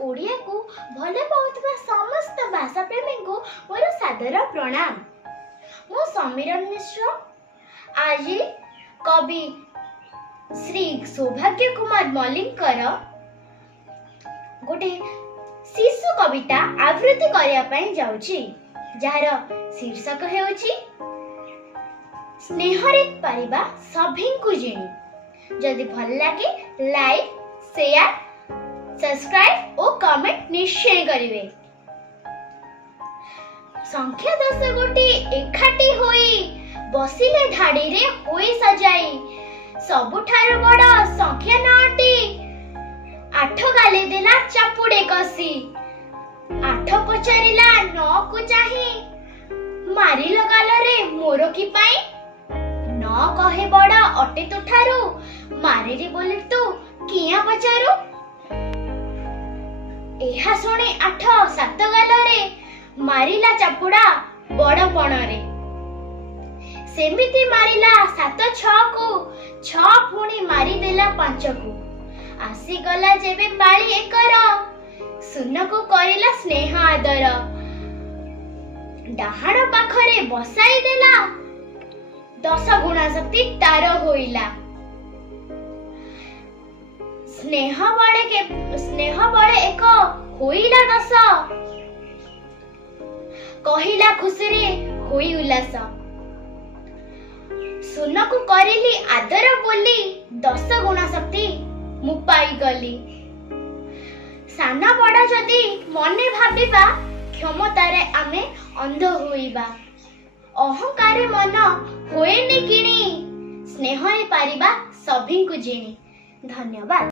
ओडिया को भले पाउथबा समस्त भाषा प्रेमी को मोर सादर प्रणाम। मु समीरन मिश्र आज कवि श्री सौभाग्य कुमार मल्लिकर गोटे शिशु कविता आवृत्ति करिया पई जाउची, जार शीर्षक हेउची स्नेहरे पारिबा सभिंकु जिणी। जदि भल लागे लाइक शेयर सब्सक्राइब और कमेंट निश्चय करिवे। संख्या 10 गोटी एकाठी होई बसिले धाड़ी रे होई सजाई, सबुठार बड़ संख्या 9टी 8 गाले देला चापुड़े कसी। 8 पचारिला 9 को चाही मारी लगाल रे मोर की पाई। 9 कहे बड़ अटे तुठारू मारे रे बोले तू किया पचारू। एहा सुने 8 7 गाल रे मारिला चापुड़ा बड़ पणरे। सेमिति मारिला 7 6 को 6 पुणी मारी देला 5 को। आसी गला जेबे पाली एकर सुन को करिला स्नेह आदर। डाहाण पाखरे बसाई देला 10 गुणा शक्ति तार होइला। स्नेह बड़े एक होइला 10 कहिला खुशी रे होई उल्लास। सुन को करिली आदर बोली 10 गुणा शक्ति मु पाई गली। साना बड़ा जदि मने भाबिबा क्षमतारे आमे अंध होइबा। अहंकार मन होएनी किणी स्नेहरे पारिबा सभिंकु जिणी। धन्यवाद।